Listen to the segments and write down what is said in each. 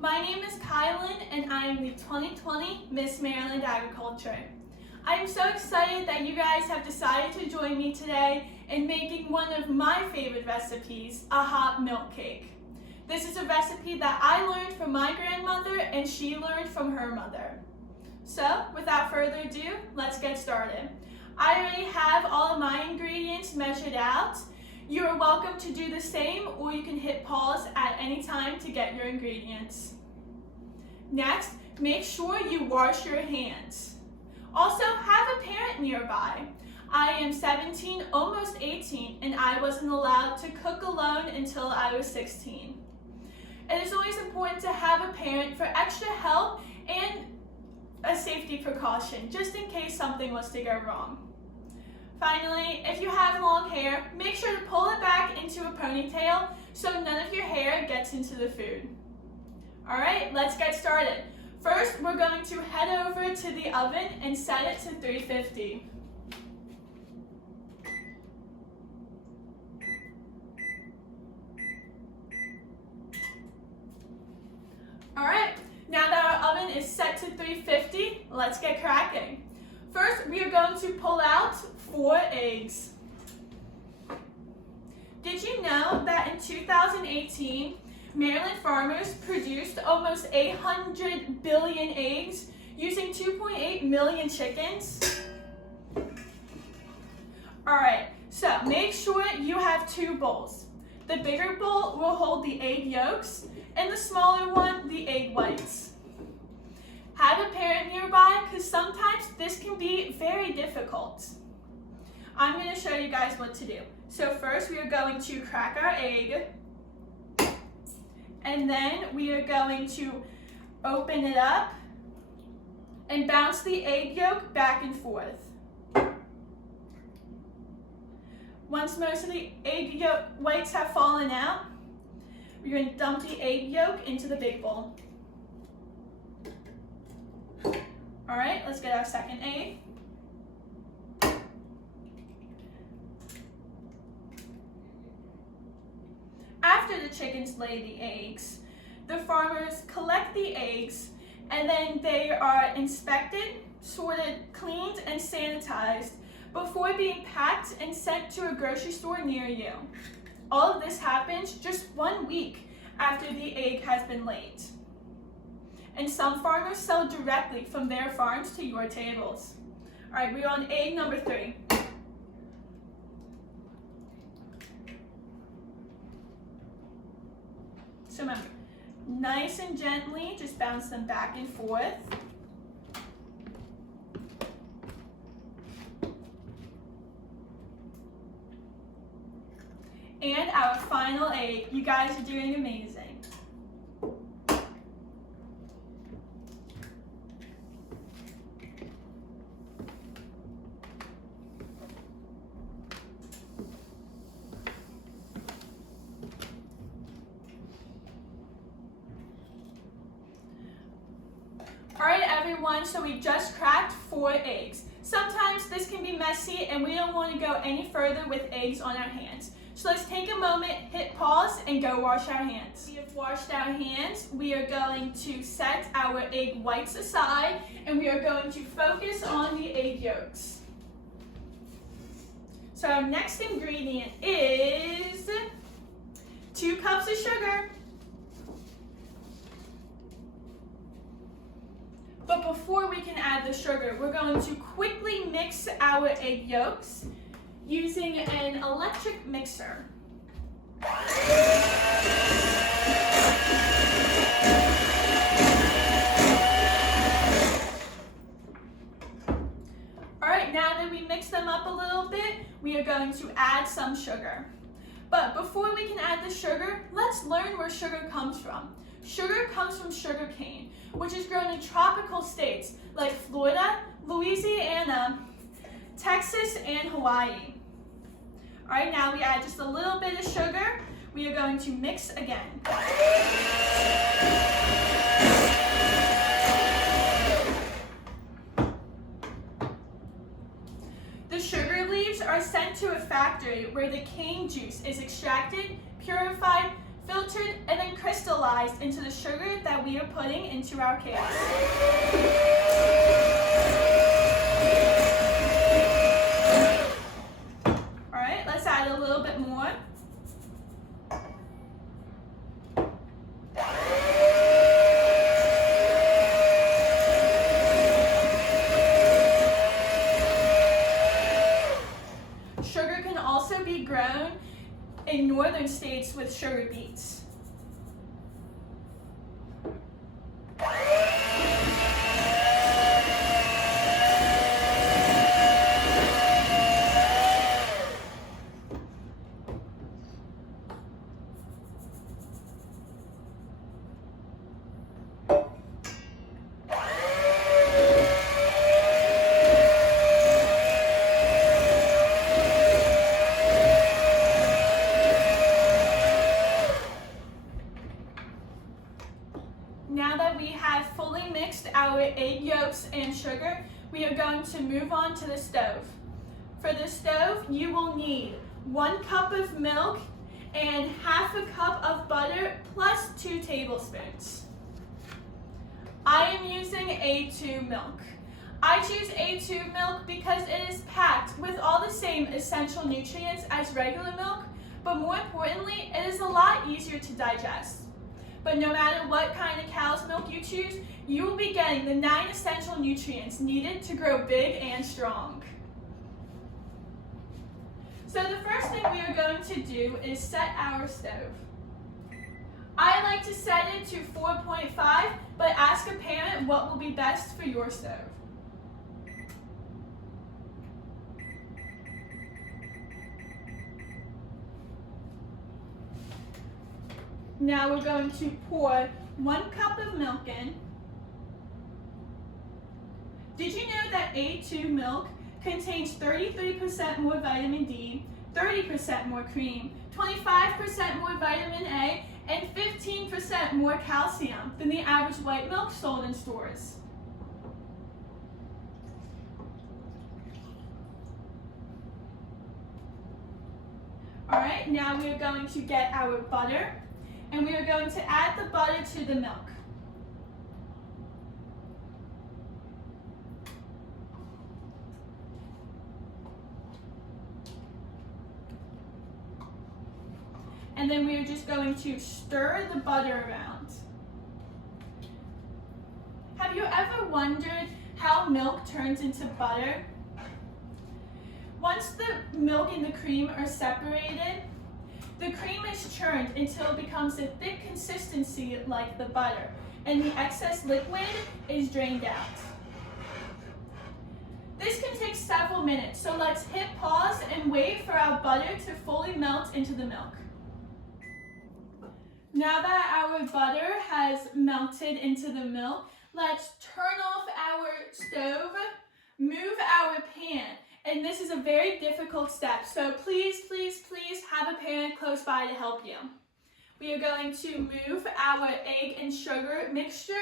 My name is Kylan and I am the 2020 Miss Maryland Agriculture. I am so excited that you guys have decided to join me today in making one of my favorite recipes, a hot milk cake. This is a recipe that I learned from my grandmother and she learned from her mother. So, without further ado, let's get started. I already have all of my ingredients measured out. You are welcome to do the same, or you can hit pause at any time to get your ingredients. Next, make sure you wash your hands. Also, have a parent nearby. I am 17, almost 18, and I wasn't allowed to cook alone until I was 16. It is always important to have a parent for extra help and a safety precaution, just in case something was to go wrong. Finally, if you have long hair, make sure to pull it back into a ponytail so none of your hair gets into the food. Alright, let's get started. First, we're going to head over to the oven and set it to 350. Alright, now that our oven is set to 350, let's get cracking. First, we are going to pull out 4 eggs. Did you know that in 2018, Maryland farmers produced almost 800 billion eggs using 2.8 million chickens? Alright, so make sure you have 2 bowls. The bigger bowl will hold the egg yolks, and the smaller one, the egg whites. Have a parent nearby, because sometimes this can be very difficult. I'm going to show you guys what to do. So first we are going to crack our egg, and then we are going to open it up and bounce the egg yolk back and forth. Once most of the egg yolk whites have fallen out, we're going to dump the egg yolk into the big bowl. Alright, let's get our second egg. After the chickens lay the eggs, the farmers collect the eggs and then they are inspected, sorted, cleaned, and sanitized before being packed and sent to a grocery store near you. All of this happens just 1 week after the egg has been laid. And some farmers sell directly from their farms to your tables. All right, we're on egg number 3. So remember, nice and gently, just bounce them back and forth. And our final egg. You guys are doing amazing. Alright everyone, so we just cracked 4 eggs. Sometimes this can be messy and we don't want to go any further with eggs on our hands. So let's take a moment, hit pause, and go wash our hands. We have washed our hands. We are going to set our egg whites aside and we are going to focus on the egg yolks. So our next ingredient is 2 cups of sugar. But before we can add the sugar, we're going to quickly mix our egg yolks using an electric mixer. Alright, now that we mix them up a little bit, we are going to add some sugar. But before we can add the sugar, let's learn where sugar comes from. Sugar comes from sugar cane, which is grown in tropical states like Florida, Louisiana, Texas, and Hawaii. Alright, now we add just a little bit of sugar. We are going to mix again. The sugar leaves are sent to a factory where the cane juice is extracted, purified, filtered, and then crystallized caramelized into the sugar that we are putting into our cakes. All right, let's add a little bit more. Sugar can also be grown in northern states with sugar beets. Now that we have fully mixed our egg yolks and sugar, we are going to move on to the stove. For the stove, you will need 1 cup of milk and half a cup of butter plus 2 tablespoons. I am using A2 milk. I choose A2 milk because it is packed with all the same essential nutrients as regular milk, but more importantly, it is a lot easier to digest. But no matter what kind of cow's milk you choose, you will be getting the 9 essential nutrients needed to grow big and strong. So the first thing we are going to do is set our stove. I like to set it to 4.5, but ask a parent what will be best for your stove. Now we're going to pour 1 cup of milk in. Did you know that A2 milk contains 33% more vitamin D, 30% more cream, 25% more vitamin A, and 15% more calcium than the average white milk sold in stores? All right, now we are going to get our butter, and we are going to add the butter to the milk. And then we are just going to stir the butter around. Have you ever wondered how milk turns into butter? Once the milk and the cream are separated, the cream is churned until it becomes a thick consistency like the butter, and the excess liquid is drained out. This can take several minutes, so let's hit pause and wait for our butter to fully melt into the milk. Now that our butter has melted into the milk, let's turn off our stove, move our pan, and this is a very difficult step, so please, please, please have a parent close by to help you. We are going to move our egg and sugar mixture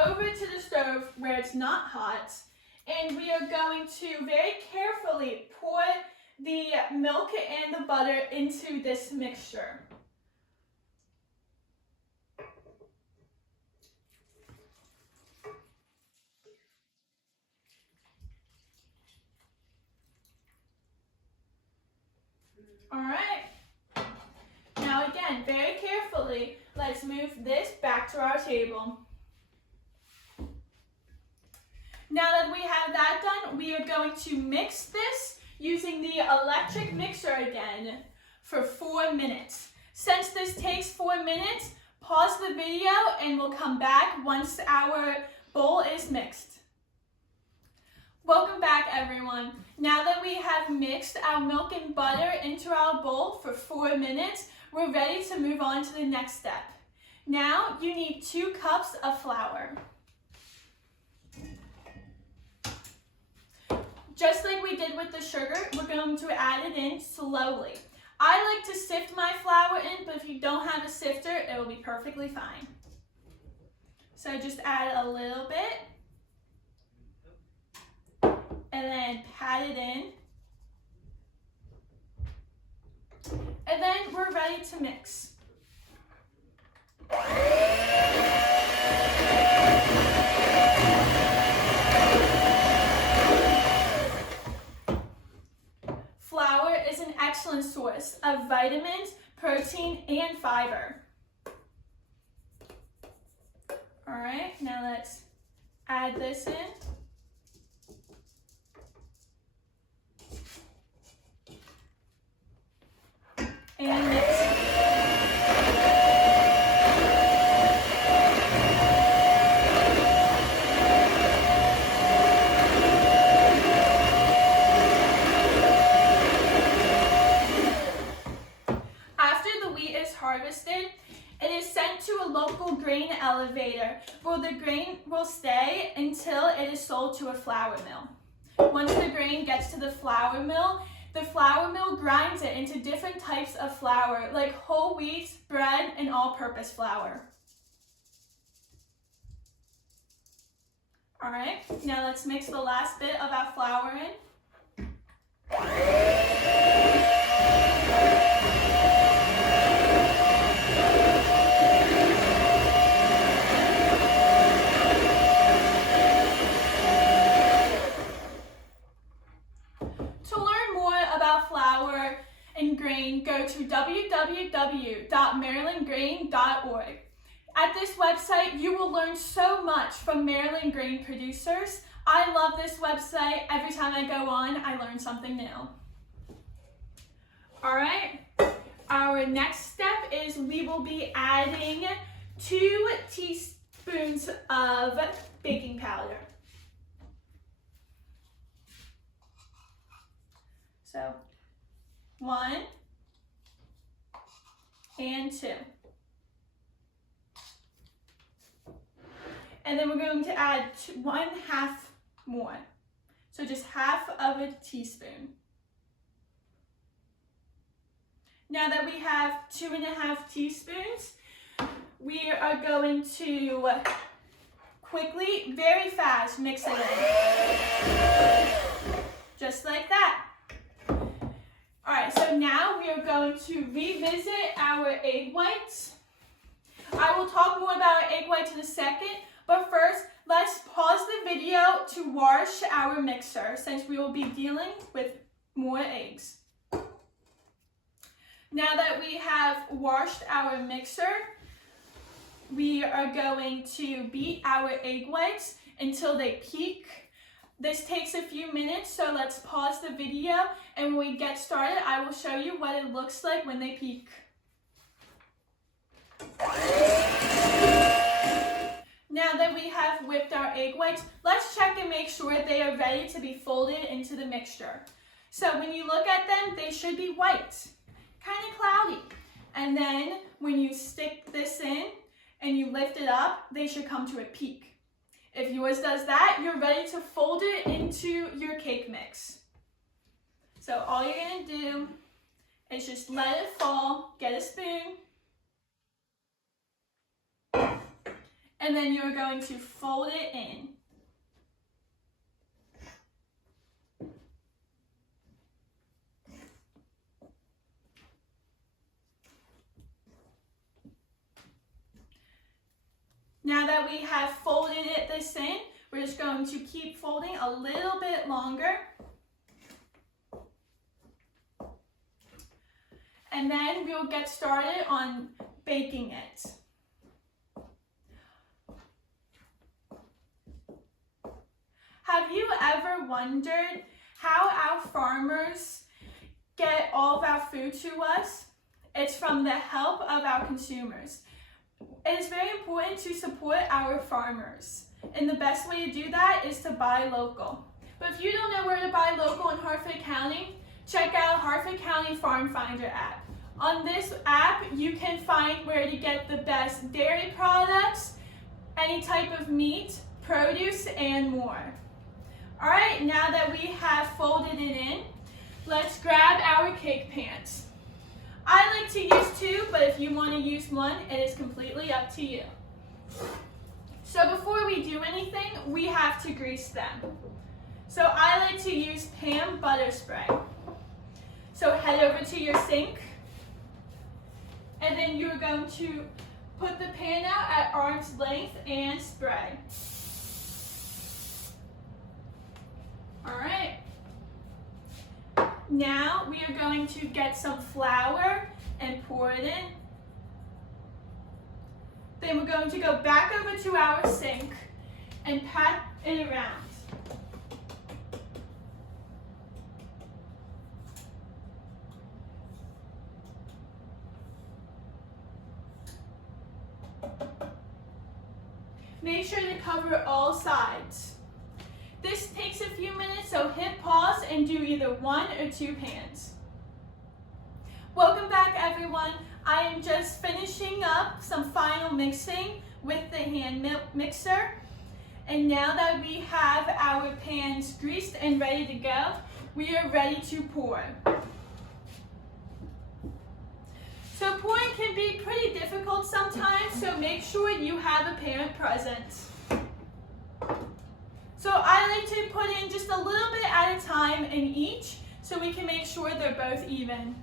over to the stove where it's not hot, and we are going to very carefully pour the milk and the butter into this mixture. All right, now again, very carefully, let's move this back to our table. Now that we have that done, we are going to mix this using the electric mixer again for 4 minutes. Since this takes 4 minutes, pause the video and we'll come back once our bowl is mixed. Welcome back, everyone. Now that we have mixed our milk and butter into our bowl for 4 minutes, we're ready to move on to the next step. Now you need 2 cups of flour. Just like we did with the sugar, we're going to add it in slowly. I like to sift my flour in, but if you don't have a sifter, it will be perfectly fine. So just add a little bit. And then pat it in. And then we're ready to mix. vitamins, protein, and fiber. All right, now let's add this in. And mix. After the wheat is harvested, it is sent to a local grain elevator where the grain will stay until it is sold to a flour mill. Once the grain gets to the flour mill grinds it into different types of flour like whole wheat, bread, and all-purpose flour. All right, now let's mix the last bit of our flour in. Go to www.marylandgrain.org. At this website, you will learn so much from Maryland grain producers. I love this website. Every time I go on, I learn something new. All right, our next step is we will be adding 2 teaspoons of baking powder. So 1 and 2. And then we're going to add 1/2 more. So just 1/2 of a teaspoon. Now that we have 2.5 teaspoons, we are going to quickly, very fast, mix it in. Just like that. All right, so now we are going to revisit our egg whites. I will talk more about our egg whites in a second, but first, let's pause the video to wash our mixer since we will be dealing with more eggs. Now that we have washed our mixer, we are going to beat our egg whites until they peak. This takes a few minutes, so let's pause the video, and when we get started, I will show you what it looks like when they peak. Now that we have whipped our egg whites, let's check and make sure they are ready to be folded into the mixture. So when you look at them, they should be white, kind of cloudy. And then when you stick this in and you lift it up, they should come to a peak. If yours does that, you're ready to fold it into your cake mix. So all you're gonna do is just let it fall, get a spoon, and then you're going to fold it in. Now that we have folded this in, we're just going to keep folding a little bit longer. And then we'll get started on baking it. Have you ever wondered how our farmers get all of our food to us? It's from the help of our consumers. It is very important to support our farmers, and the best way to do that is to buy local. But if you don't know where to buy local in Harford County, check out Harford County Farm Finder app. On this app, you can find where to get the best dairy products, any type of meat, produce, and more. All right, now that we have folded it in, let's grab our cake pans. I like to use 2, but if you want to use 1, it is completely up to you. So before we do anything, we have to grease them. So I like to use pan butter spray. So head over to your sink, and then you're going to put the pan out at arm's length and spray. All right. Now we are going to get some flour and pour it in. Then we're going to go back over to our sink and pat it around. Make sure to cover all sides. This takes a few minutes, so hit pause and do either 1 or 2 pans. Welcome back, everyone. I am just finishing up some final mixing with the hand mixer. And now that we have our pans greased and ready to go, we are ready to pour. So pouring can be pretty difficult sometimes, so make sure you have a parent present. So I like to put in just a little bit at a time in each so we can make sure they're both even.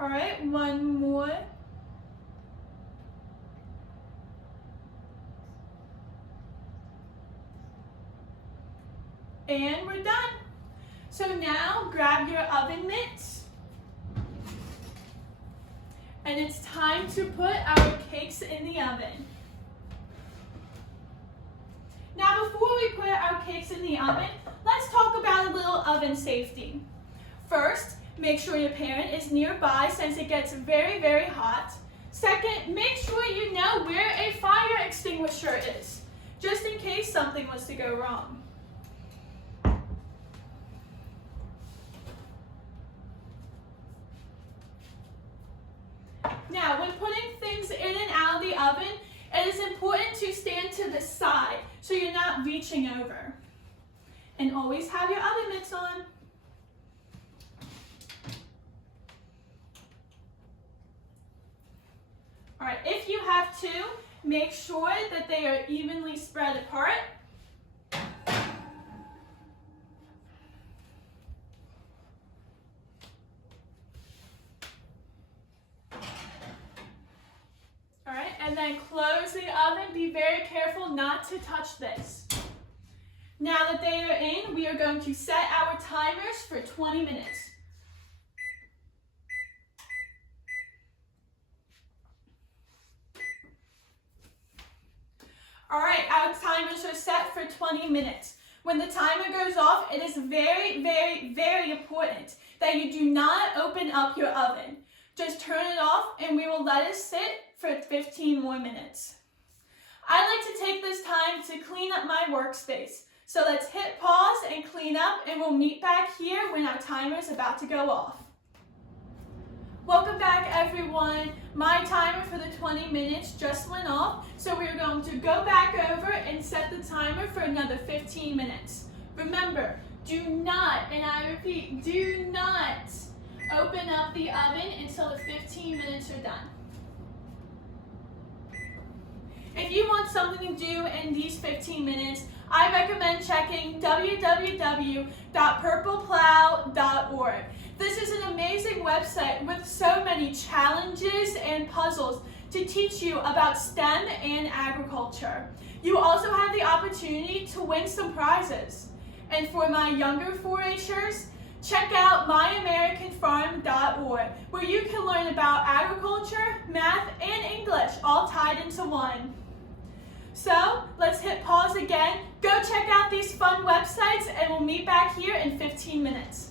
All right, one more. And we're done. So now grab your oven mitts. And it's time to put our cakes in the oven. Now before we put our cakes in the oven, let's talk about a little oven safety. First, make sure your parent is nearby since it gets very, very hot. Second, make sure you know where a fire extinguisher is, just in case something was to go wrong. Now, when putting things in and out of the oven, it is important to stand to the side so you're not reaching over. And always have your oven mitts on. All right, if you have to, make sure that they are evenly spread apart. All right, and then close the oven. Be very careful not to touch this. Now that they are in, we are going to set our timers for 20 minutes. All right, our timers are set for 20 minutes. When the timer goes off, it is very, very, very important that you do not open up your oven. Just turn it off and we will let it sit for 15 more minutes. I like to take this time to clean up my workspace. So let's hit pause and clean up and we'll meet back here when our timer is about to go off. Welcome back, everyone. My timer for the 20 minutes just went off, so we're going to go back over and set the timer for another 15 minutes. Remember, do not, and I repeat, do not open up the oven until the 15 minutes are done. If you want something to do in these 15 minutes, I recommend checking www.purpleplow.org. This is an amazing website with so many challenges and puzzles to teach you about STEM and agriculture. You also have the opportunity to win some prizes. And for my younger 4-Hers, check out myamericanfarm.org, where you can learn about agriculture, math, and English all tied into one. So let's hit pause again, go check out these fun websites, and we'll meet back here in 15 minutes.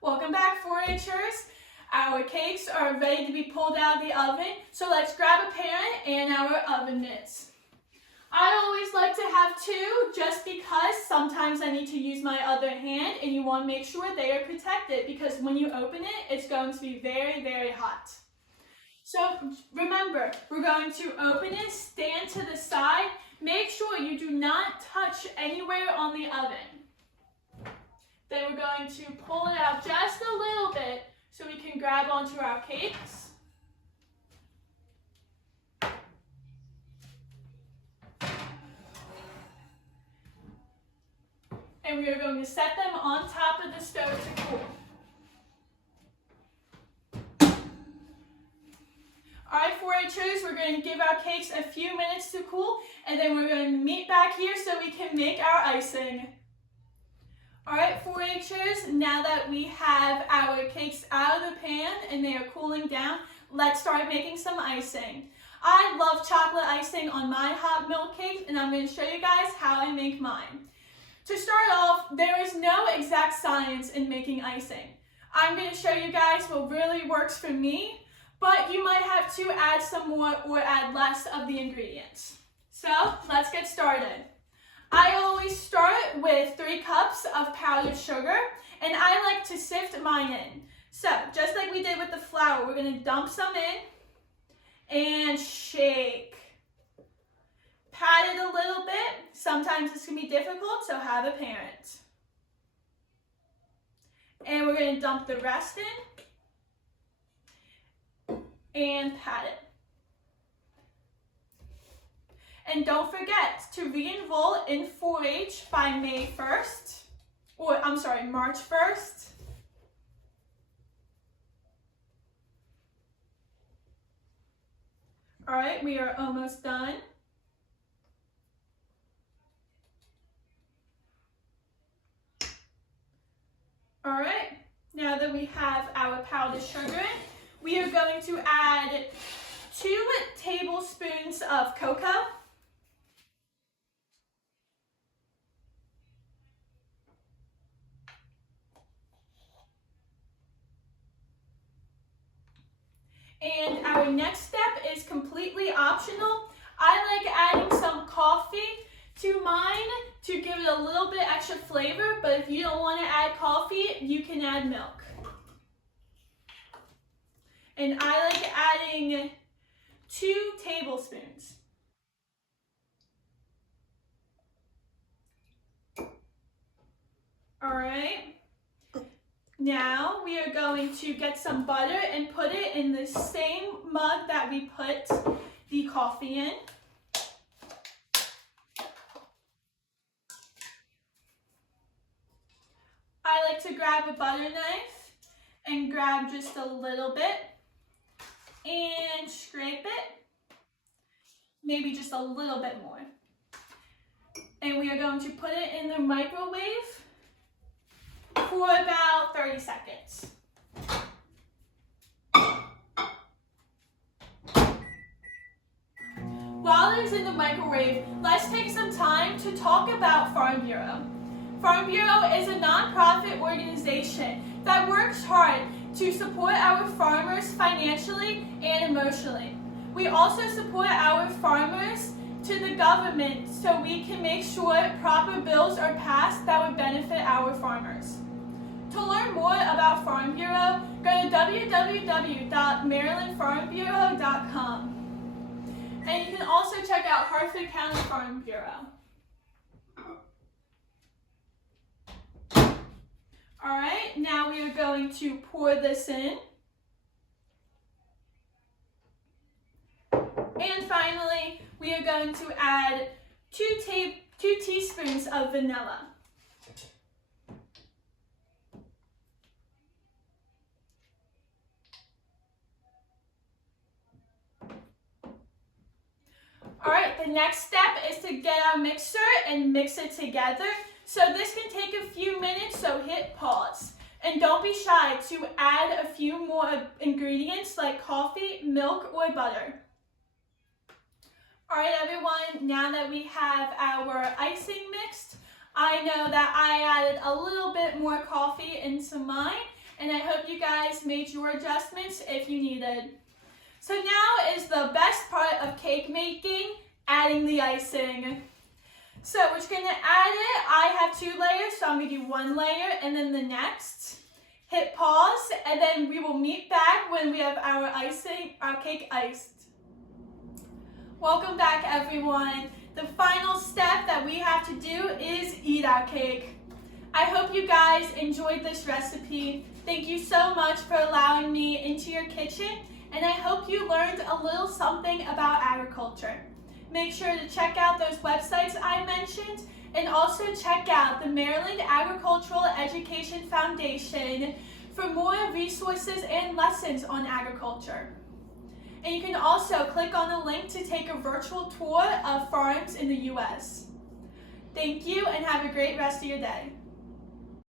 Welcome back, 4-Hers. Our cakes are ready to be pulled out of the oven, so let's grab a pan and our oven mitts. I always like to have 2 just because sometimes I need to use my other hand and you want to make sure they are protected because when you open it, it's going to be very, very hot. So remember, we're going to open it, stand to the side, make sure you do not touch anywhere on the oven. Then we're going to pull it out just a little bit so we can grab onto our cakes. and we are going to set them on top of the stove to cool. Alright, 4-Hers, we're going to give our cakes a few minutes to cool, and then we're going to meet back here so we can make our icing. Alright, 4-Hers, now that we have our cakes out of the pan and they are cooling down, let's start making some icing. I love chocolate icing on my hot milk cake, and I'm going to show you guys how I make mine. To start off, there is no exact science in making icing. I'm going to show you guys what really works for me, but you might have to add some more or add less of the ingredients. So let's get started. I always start with 3 cups of powdered sugar, and I like to sift mine in. So just like we did with the flour, we're going to dump some in and shake. Pat it a little bit. Sometimes this can be difficult, so have a parent. And we're going to dump the rest in and pat it. And don't forget to re-enroll in 4-H by March 1st. All right, we are almost done. All right, now that we have our powdered sugar in, we are going to add 2 tablespoons of cocoa. And our next step is completely optional. I like adding some coffee to mine to give it a little bit extra flavor, but if you don't want to add coffee, you can add milk. And I like adding 2 tablespoons. All right. Now we are going to get some butter and put it in the same mug that we put the coffee in. I like to grab a butter knife and grab just a little bit and scrape it, maybe just a little bit more. And we are going to put it in the microwave for about 30 seconds. While it is in the microwave, let's take some time to talk about Farm Bureau. Farm Bureau is a nonprofit organization that works hard to support our farmers financially and emotionally. We also support our farmers to the government so we can make sure proper bills are passed that would benefit our farmers. To learn more about Farm Bureau, go to www.marylandfarmbureau.com. And you can also check out Harford County Farm Bureau. All right, now we are going to pour this in. And finally, we are going to add 2 teaspoons of vanilla. All right, the next step is to get our mixer and mix it together. So this can take a few minutes, so hit pause. And don't be shy to add a few more ingredients like coffee, milk, or butter. All right, everyone, now that we have our icing mixed, I know that I added a little bit more coffee into mine, and I hope you guys made your adjustments if you needed. So now is the best part of cake making, adding the icing. So we're just gonna add it. I have 2 layers, so I'm gonna do 1 layer and then the next. Hit pause, and then we will meet back when we have our cake iced. Welcome back, everyone. The final step that we have to do is eat our cake. I hope you guys enjoyed this recipe. Thank you so much for allowing me into your kitchen, and I hope you learned a little something about agriculture. Make sure to check out those websites I mentioned, And also check out the Maryland Agricultural Education Foundation for more resources and lessons on agriculture. And you can also click on the link to take a virtual tour of farms in the U.S. Thank you and have a great rest of your day.